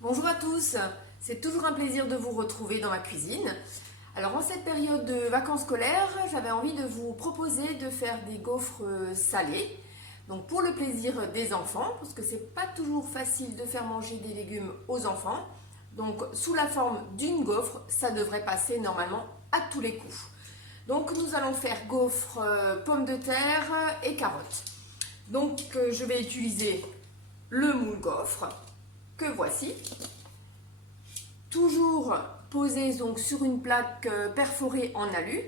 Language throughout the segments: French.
Bonjour à tous, c'est toujours un plaisir de vous retrouver dans ma cuisine. Alors en cette période de vacances scolaires, j'avais envie de vous proposer de faire des gaufres salés. Donc pour le plaisir des enfants, parce que c'est pas toujours facile de faire manger des légumes aux enfants. Donc sous la forme d'une gaufre, ça devrait passer normalement à tous les coups. Donc nous allons faire gaufres pommes de terre et carottes. Donc je vais utiliser le moule gaufre que voici, toujours posé donc sur une plaque perforée en alu,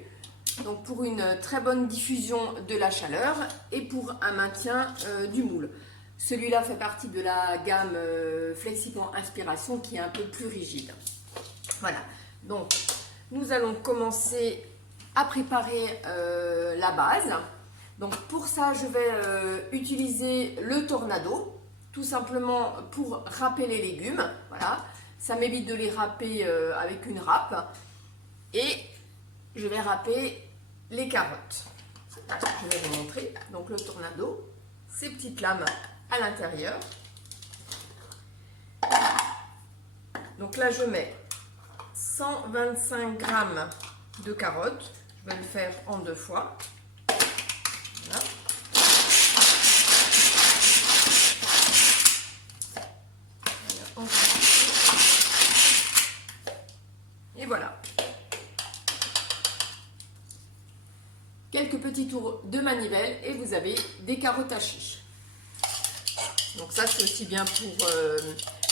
donc pour une très bonne diffusion de la chaleur et pour un maintien du moule. Celui-là fait partie de la gamme Flexipant Inspiration qui est un peu plus rigide. Voilà, donc nous allons commencer à préparer la base. Donc pour ça, je vais utiliser le tornado, tout simplement pour râper les légumes. Voilà, ça m'évite de les râper avec une râpe. Et je vais râper les carottes. Je vais vous montrer. Donc le tornado, ces petites lames à l'intérieur. Donc là, je mets 125 grammes de carottes. Je vais le faire en 2 fois. Voilà. Et voilà. Quelques petits tours de manivelle et vous avez des carottes hachées. Donc ça, c'est aussi bien pour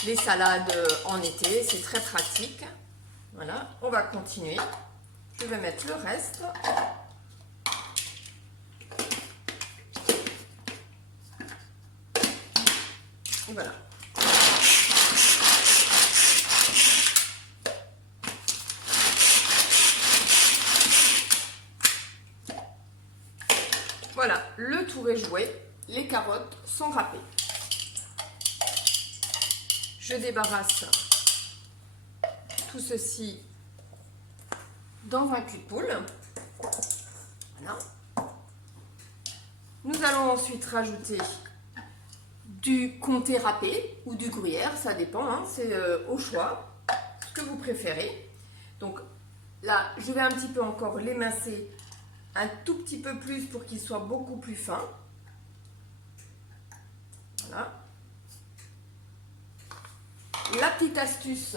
les salades en été. C'est très pratique. Voilà, on va continuer. Je vais mettre le reste. Et voilà. Voilà, le tour est joué. Les carottes sont râpées. Je débarrasse tout ceci dans un cul de poule. Voilà. Nous allons ensuite rajouter du comté râpé ou du gruyère, ça dépend, hein, c'est au choix, ce que vous préférez. Donc là, je vais un petit peu encore l'émincer un tout petit peu plus pour qu'il soit beaucoup plus fin. Voilà. La petite astuce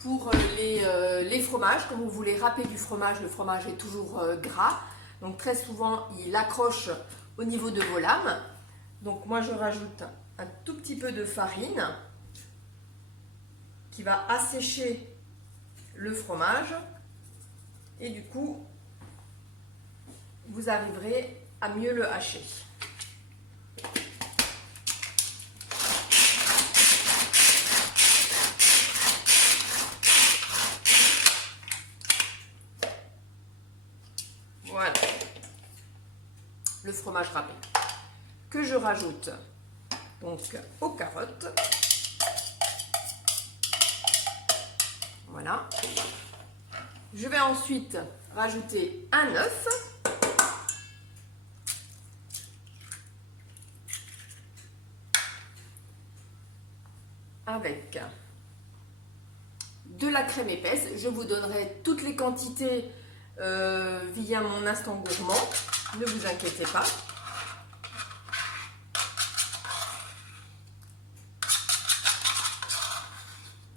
pour les fromages, quand vous voulez râper du fromage, le fromage est toujours gras, donc très souvent il accroche au niveau de vos lames. Donc moi je rajoute un tout petit peu de farine qui va assécher le fromage et du coup vous arriverez à mieux le hacher. Voilà, le fromage râpé que je rajoute donc aux carottes. Voilà. Je vais ensuite rajouter un œuf. Avec de la crème épaisse. Je vous donnerai toutes les quantités via mon instant gourmand. Ne vous inquiétez pas.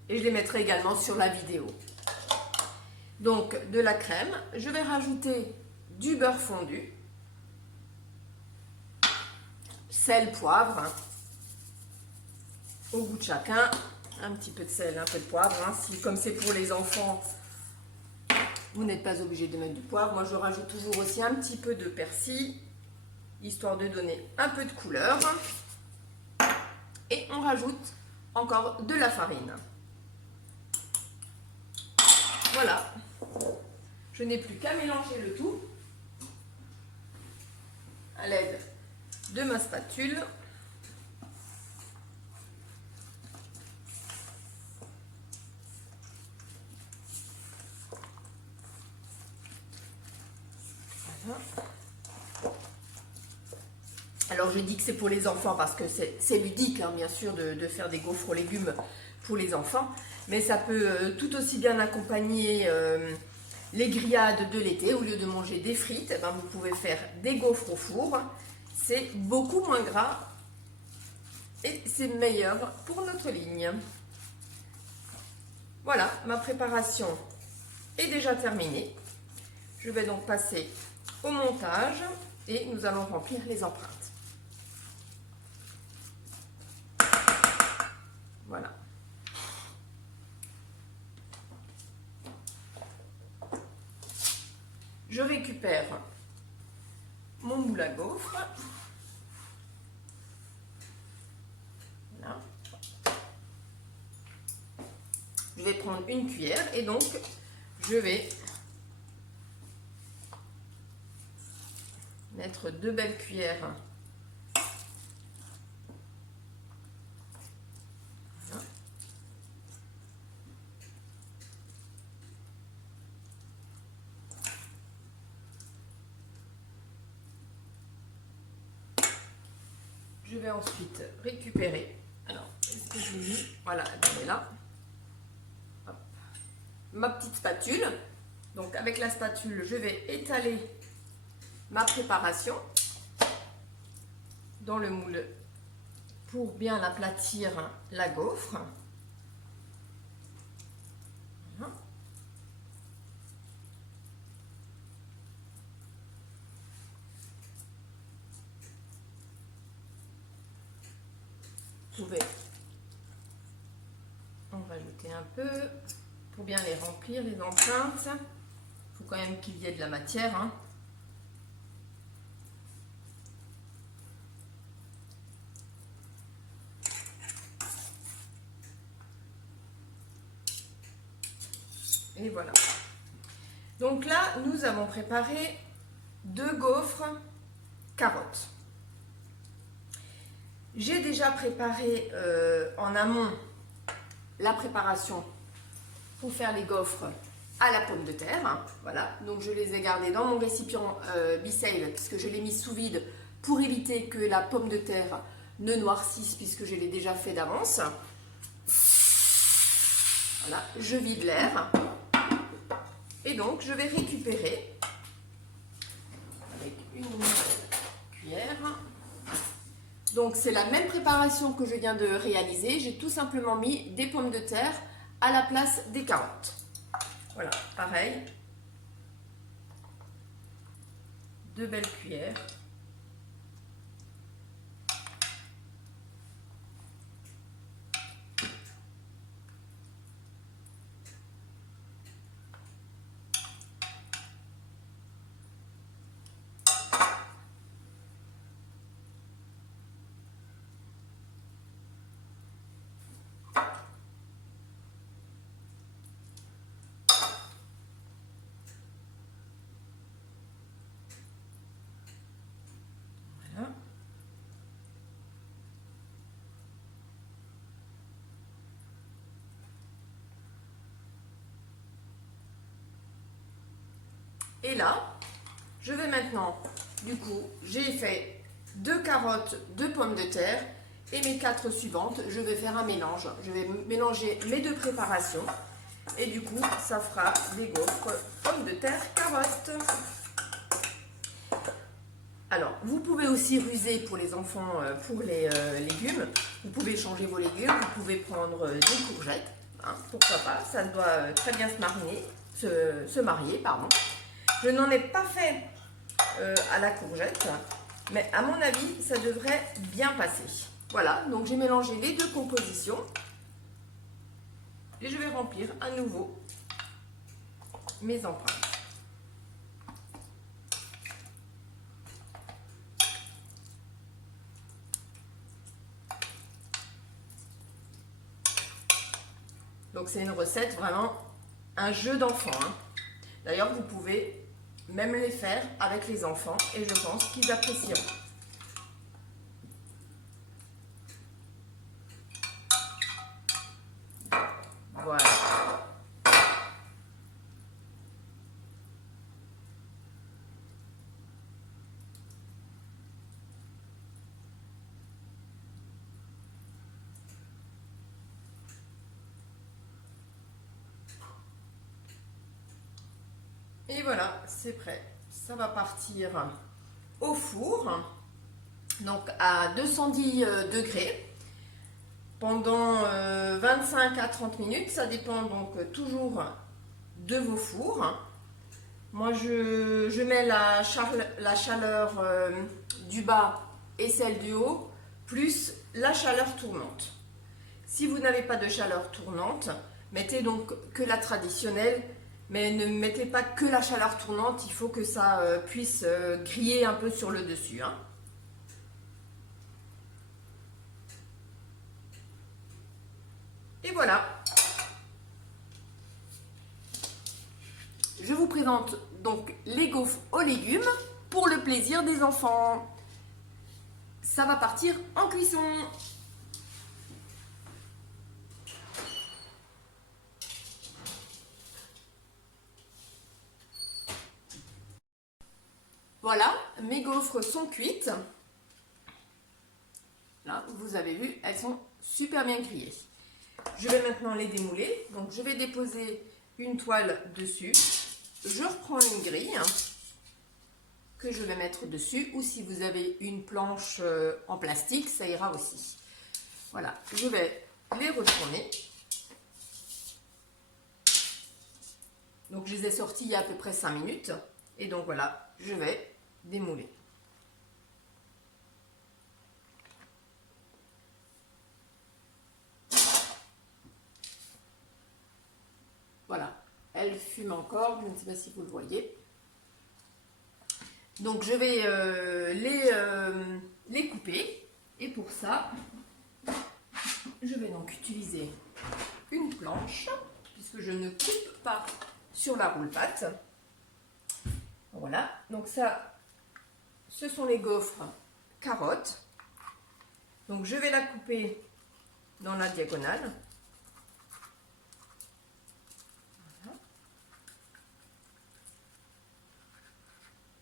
Et je les mettrai également sur la vidéo. Donc de la crème, je vais rajouter du beurre fondu, sel, poivre, hein, au goût de chacun, un petit peu de sel, un peu de poivre. Hein. Si, comme c'est pour les enfants, vous n'êtes pas obligé de mettre du poivre. Moi je rajoute toujours aussi un petit peu de persil, histoire de donner un peu de couleur. Et on rajoute encore de la farine. Voilà, je n'ai plus qu'à mélanger le tout à l'aide de ma spatule. Voilà. Alors je dis que c'est pour les enfants parce que c'est ludique, hein, bien sûr, de faire des gaufres aux légumes pour les enfants. Mais ça peut tout aussi bien accompagner les grillades de l'été. Au lieu de manger des frites, ben, vous pouvez faire des gaufres au four. C'est beaucoup moins gras et c'est meilleur pour notre ligne. Voilà, ma préparation est déjà terminée. Je vais donc passer au montage et nous allons remplir les empreintes. Voilà. Je récupère mon moule à gaufres. Voilà. Je vais prendre une cuillère et donc je vais mettre 2 belles cuillères. Voilà. Je vais ensuite récupérer. Alors, est-ce que je l'ai mis? Voilà, elle est là. Hop. Ma petite spatule. Donc, avec la spatule, je vais étaler ma préparation dans le moule pour bien aplatir la gaufre. Voilà. Vous pouvez en rajouter un peu pour bien les remplir, les empreintes. Il faut quand même qu'il y ait de la matière, hein. Et voilà. Donc là, nous avons préparé 2 gaufres carottes. J'ai déjà préparé en amont la préparation pour faire les gaufres à la pomme de terre. Hein, voilà, donc je les ai gardées dans mon récipient Bisail puisque je l'ai mis sous vide pour éviter que la pomme de terre ne noircisse puisque je l'ai déjà fait d'avance. Voilà, je vide l'air. Et donc, je vais récupérer avec une cuillère. Donc, c'est la même préparation que je viens de réaliser. J'ai tout simplement mis des pommes de terre à la place des carottes. Voilà, pareil. 2 belles cuillères. Et là, je vais maintenant, du coup, j'ai fait 2 carottes, 2 pommes de terre et mes 4 suivantes, je vais faire un mélange. Je vais mélanger mes 2 préparations et du coup, ça fera des gaufres pommes de terre carottes. Alors, vous pouvez aussi ruser pour les enfants, pour les légumes. Vous pouvez changer vos légumes, vous pouvez prendre des courgettes. Hein, pourquoi pas, ça doit très bien se marier, pardon. Je n'en ai pas fait à la courgette, mais à mon avis, ça devrait bien passer. Voilà, donc j'ai mélangé les 2 compositions et je vais remplir à nouveau mes empreintes. Donc c'est une recette vraiment un jeu d'enfant. Hein. D'ailleurs, vous pouvez même les faire avec les enfants et je pense qu'ils apprécieront. Voilà. Et voilà, c'est prêt. Ça va partir au four, donc à 210 degrés, pendant 25 à 30 minutes. Ça dépend donc toujours de vos fours. Moi, je mets la chaleur du bas et celle du haut, plus la chaleur tournante. Si vous n'avez pas de chaleur tournante, mettez donc que la traditionnelle, mais ne mettez pas que la chaleur tournante, il faut que ça puisse griller un peu sur le dessus, hein. Et voilà. Je vous présente donc les gaufres aux légumes pour le plaisir des enfants. Ça va partir en cuisson. Voilà, mes gaufres sont cuites. Là, vous avez vu, elles sont super bien grillées. Je vais maintenant les démouler. Donc, je vais déposer une toile dessus. Je reprends une grille que je vais mettre dessus. Ou si vous avez une planche en plastique, ça ira aussi. Voilà, je vais les retourner. Donc, je les ai sortis il y a à peu près 5 minutes. Et donc, voilà, je vais démouler. Voilà, elle fume encore, je ne sais pas si vous le voyez. Donc je vais les couper et pour ça, je vais donc utiliser une planche puisque je ne coupe pas sur la roule-patte. Voilà, donc ça, ce sont les gaufres carottes. Donc je vais la couper dans la diagonale.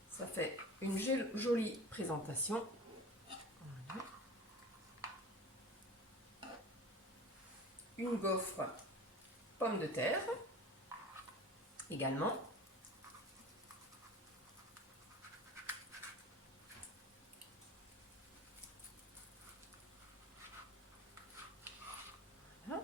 Ça fait une jolie présentation. Voilà. Une gaufre pomme de terre également. Voilà.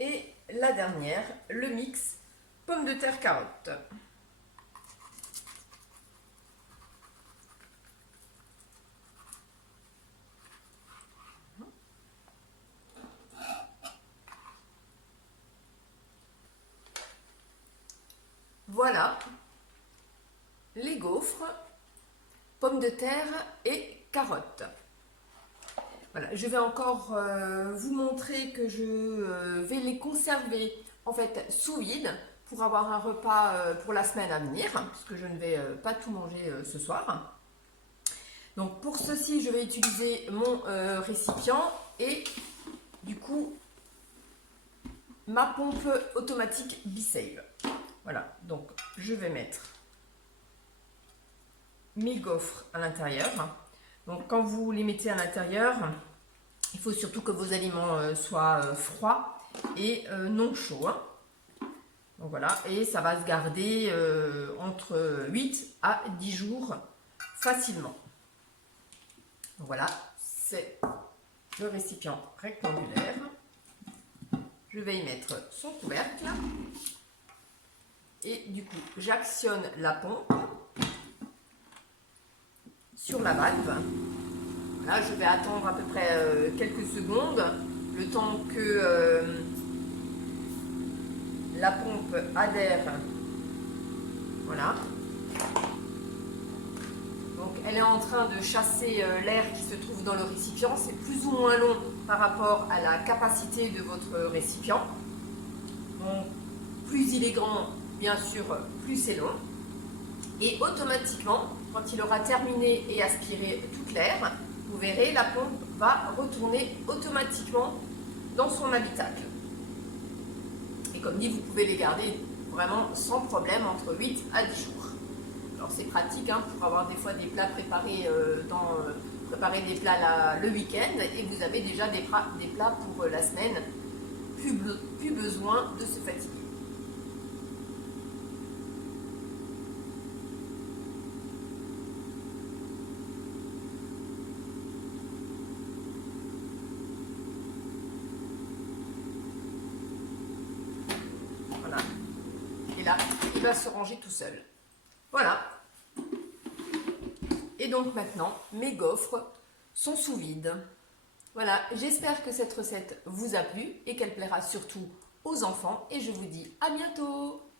Et la dernière, le mix pommes de terre carottes. Voilà les gaufres, pommes de terre et carottes. Voilà, je vais encore vous montrer que je vais les conserver en fait sous vide pour avoir un repas pour la semaine à venir, parce que je ne vais pas tout manger ce soir. Donc pour ceci, je vais utiliser mon récipient et du coup ma pompe automatique B-Save. Voilà, donc je vais mettre mes gaufres à l'intérieur. Donc quand vous les mettez à l'intérieur, il faut surtout que vos aliments soient froids et non chauds, hein. Donc voilà, et ça va se garder entre 8 à 10 jours facilement. Donc voilà, c'est le récipient rectangulaire. Je vais y mettre son couvercle. Et du coup, j'actionne la pompe sur la valve. Là, je vais attendre à peu près quelques secondes, le temps que la pompe adhère. Voilà. Donc, elle est en train de chasser l'air qui se trouve dans le récipient. C'est plus ou moins long par rapport à la capacité de votre récipient. Donc, plus il est grand, bien sûr, plus c'est long. Et automatiquement, quand il aura terminé et aspiré toute l'air, vous verrez, la pompe va retourner automatiquement dans son habitacle. Et comme dit, vous pouvez les garder vraiment sans problème entre 8 à 10 jours. Alors c'est pratique hein, pour avoir des fois des plats préparés dans préparez des plats le week-end et vous avez déjà des plats pour la semaine. Plus besoin de se fatiguer. Voilà. Et là, il va se ranger tout seul. Voilà. Et donc maintenant, mes gaufres sont sous vide. Voilà, j'espère que cette recette vous a plu et qu'elle plaira surtout aux enfants. Et je vous dis à bientôt!